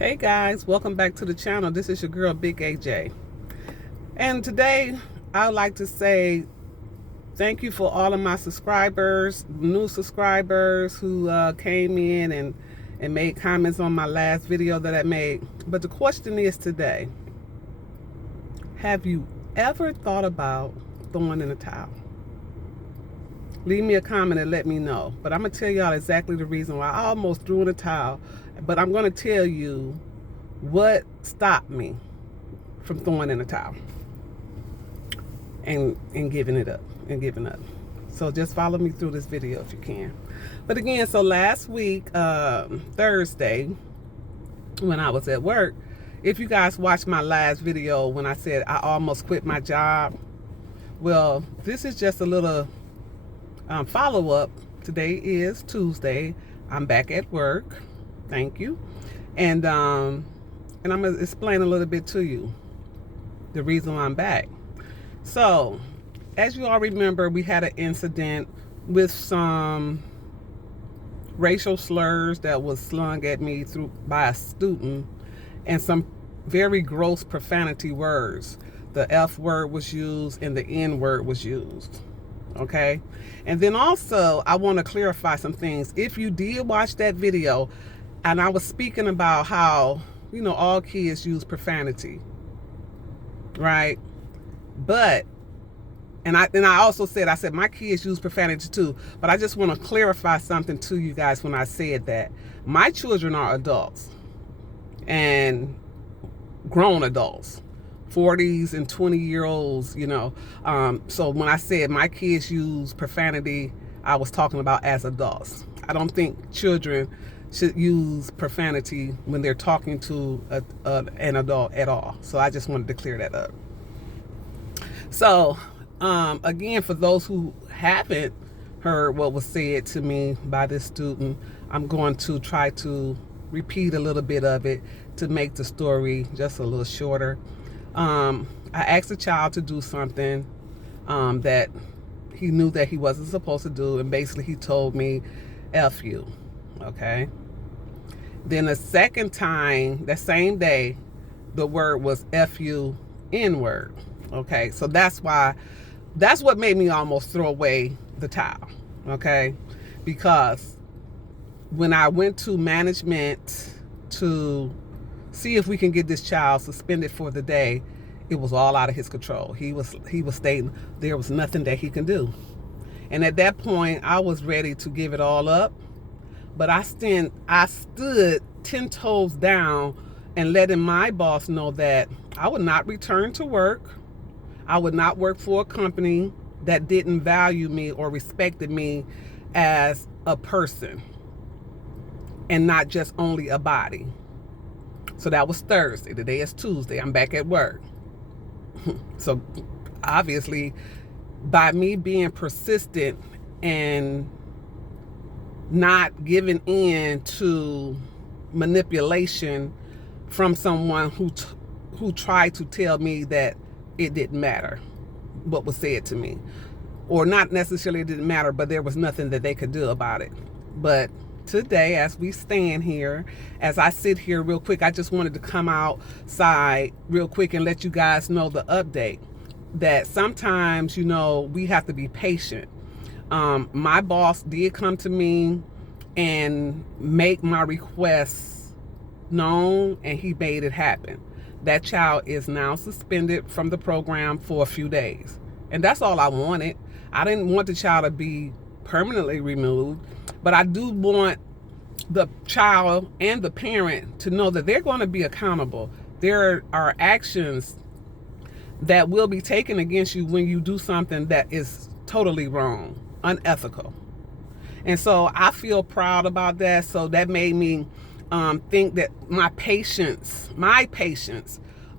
Hey guys, welcome back to the channel. This is your girl Big AJ. And today I'd like to say thank you for all of my subscribers, new subscribers who came in and made comments on my last video that I made. But the question is today, have you ever thought about throwing in a towel? Leave me a comment and let me know. But I'm going to tell y'all exactly the reason why I almost threw in a towel. But I'm going to tell you what stopped me from throwing in a towel and giving it up and giving up. So just follow me through this video if you can. But again, so last week, Thursday, when I was at work, if you guys watched my last video when I said I almost quit my job, well, this is just a little follow-up. Today is Tuesday. I'm back at work. Thank you. And I'm going to explain a little bit to you the reason why I'm back. So, as you all remember, we had an incident with some racial slurs that was slung at me by a student, and some very gross profanity words. The F word was used and the N word was used. Okay, and then also I want to clarify some things. If you did watch that video, and I was speaking about how, you know, all kids use profanity, right? But I also said, I said my kids use profanity too, but I just want to clarify something to you guys. When I said that, my children are adults and grown adults, 40s and 20-year-olds, you know. So when I said my kids use profanity, I was talking about as adults. I don't think children should use profanity when they're talking to an adult at all. So I just wanted to clear that up. So again, for those who haven't heard what was said to me by this student, I'm going to try to repeat a little bit of it to make the story just a little shorter. I asked the child to do something that he knew that he wasn't supposed to do, and basically he told me, F you, okay? Then the second time, that same day, the word was F you, N word, okay? So that's what made me almost throw away the towel, okay? Because when I went to management to see if we can get this child suspended for the day, it was all out of his control. He was stating there was nothing that he can do. And at that point, I was ready to give it all up. But I stood 10 toes down and letting my boss know that I would not return to work. I would not work for a company that didn't value me or respected me as a person and not just only a body. So that was Thursday. Today is Tuesday. I'm back at work. So obviously, by me being persistent and not giving in to manipulation from someone who tried to tell me that it didn't matter what was said to me, or not necessarily it didn't matter, but there was nothing that they could do about it. But today, as we stand here, as I sit here real quick, I just wanted to come outside real quick and let you guys know the update that sometimes, you know, we have to be patient. My boss did come to me and make my requests known, and he made it happen. That child is now suspended from the program for a few days. And that's all I wanted. I didn't want the child to be permanently removed, but I do want the child and the parent to know that they're going to be accountable. There are actions that will be taken against you when you do something that is totally wrong, unethical. And so I feel proud about that. So that made me think that my patience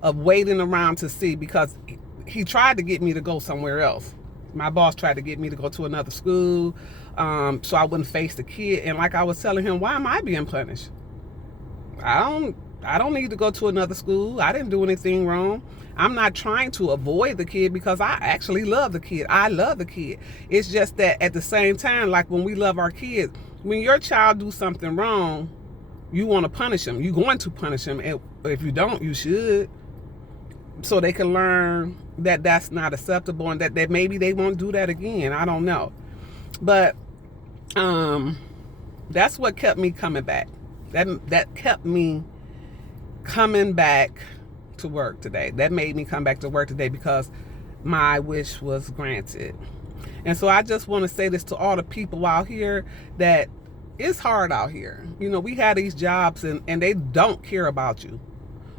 of waiting around to see, because he tried to get me to go somewhere else. My boss tried to get me to go to another school so I wouldn't face the kid. And like I was telling him, why am I being punished? I don't need to go to another school. I didn't do anything wrong. I'm not trying to avoid the kid because I actually love the kid. I love the kid. It's just that at the same time, like when we love our kids, when your child do something wrong, you want to punish them. You're going to punish them. And if you don't, you should. So they can learn that that's not acceptable, and that maybe they won't do that again. I don't know. But that's what kept me coming back. That kept me coming back to work today. That made me come back to work today, because my wish was granted. And so I just want to say this to all the people out here, that it's hard out here. You know, we have these jobs and they don't care about you,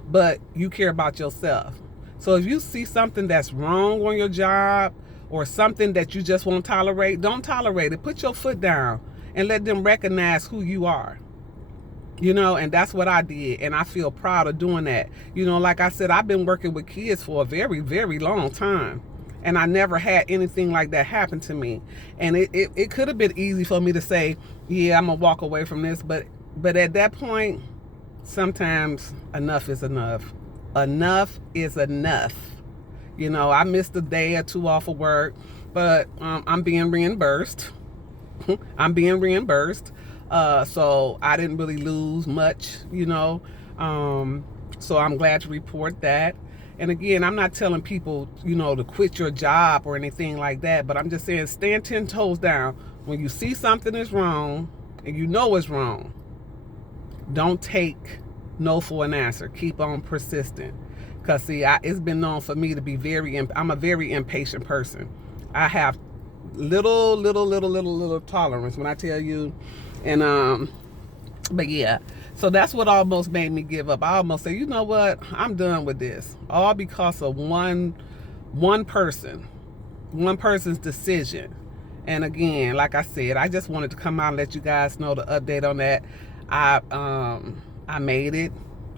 but you care about yourself. So if you see something that's wrong on your job, or something that you just won't tolerate, don't tolerate it. Put your foot down and let them recognize who you are. You know, and that's what I did, and I feel proud of doing that. You know, like I said, I've been working with kids for a very, very long time, and I never had anything like that happen to me. And it could have been easy for me to say, yeah, I'm gonna walk away from this, but at that point, sometimes enough is enough. Enough is enough. You know, I missed a day or two off of work, but I'm being reimbursed. I'm being reimbursed. So I didn't really lose much, you know. So I'm glad to report that. And again, I'm not telling people, you know, to quit your job or anything like that, but I'm just saying, stand 10 toes down. When you see something is wrong and you know it's wrong, don't take no for an answer. Keep on persistent. Because see, it's been known for me to be I'm a very impatient person. I have little tolerance when I tell you. And but yeah, so that's what almost made me give up. I almost say, you know what, I'm done with this, all because of one person's decision. And again, like I said, I just wanted to come out and let you guys know the update on that. I made it.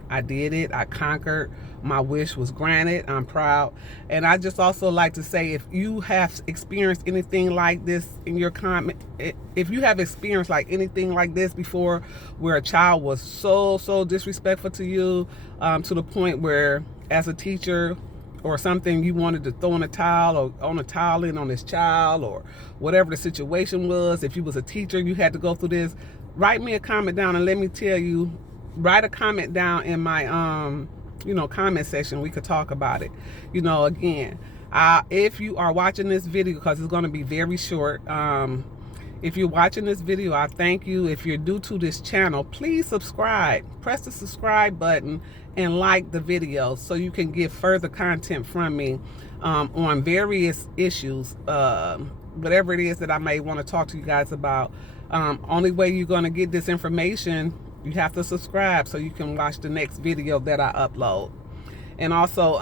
I did it. I conquered. My wish was granted. I'm proud. And I just also like to say, if you have experienced anything like this in your comment, if you have experienced like anything like this before, where a child was so disrespectful to you, to the point where as a teacher or something, you wanted to throw in a towel or on a towel in on this child, or whatever the situation was. If you was a teacher, you had to go through this, write me a comment down and let me tell you. Write a comment down in my you know, comment section. We could talk about it. You know, again, if you are watching this video, because it's going to be very short, if you're watching this video, I thank you. If you're new to this channel, please subscribe. Press the subscribe button and like the video, so you can get further content from me on various issues, whatever it is that I may want to talk to you guys about. Only way you're going to get this information, you have to subscribe so you can watch the next video that I upload. And also,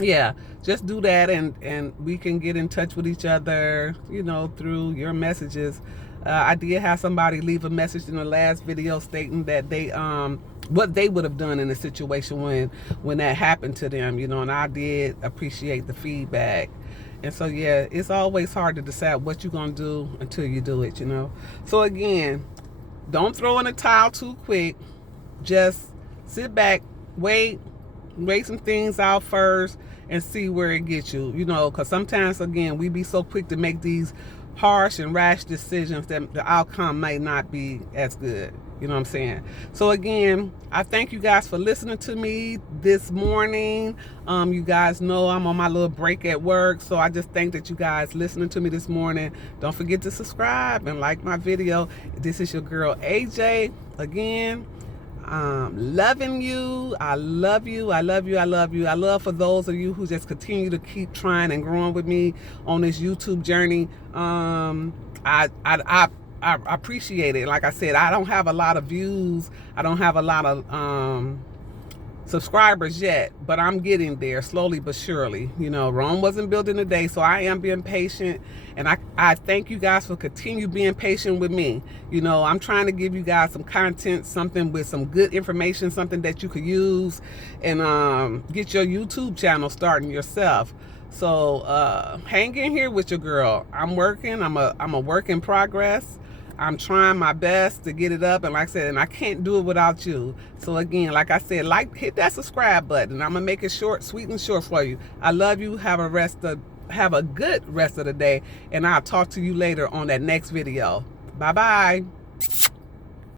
yeah, just do that, and we can get in touch with each other, you know, through your messages. I did have somebody leave a message in the last video stating that they what they would have done in a situation when that happened to them, you know, and I did appreciate the feedback. And so yeah, it's always hard to decide what you're gonna do until you do it, you know. So again, don't throw in a towel too quick. Just sit back, wait some things out first, and see where it gets you, you know, because sometimes, again, we be so quick to make these harsh and rash decisions that the outcome might not be as good. You know what I'm saying? So again, I thank you guys for listening to me this morning. You guys know I'm on my little break at work, so I just thank that you guys listening to me this morning. Don't forget to subscribe and like my video. This is your girl AJ again. Loving you. I love you. I love you. I love you. I love for those of you who just continue to keep trying and growing with me on this YouTube journey. I appreciate it. Like I said, I don't have a lot of views. I don't have a lot of subscribers yet, but I'm getting there slowly but surely. You know, Rome wasn't built in a day, so I am being patient. And I thank you guys for continue being patient with me. You know, I'm trying to give you guys some content, something with some good information, something that you could use and get your YouTube channel starting yourself. So hang in here with your girl. I'm working. I'm a work in progress. I'm trying my best to get it up, and like I said, and I can't do it without you. So again, like I said, hit that subscribe button. I'm gonna make it short, sweet and short for you. I love you. Have a good rest of the day, and I'll talk to you later on that next video. Bye bye.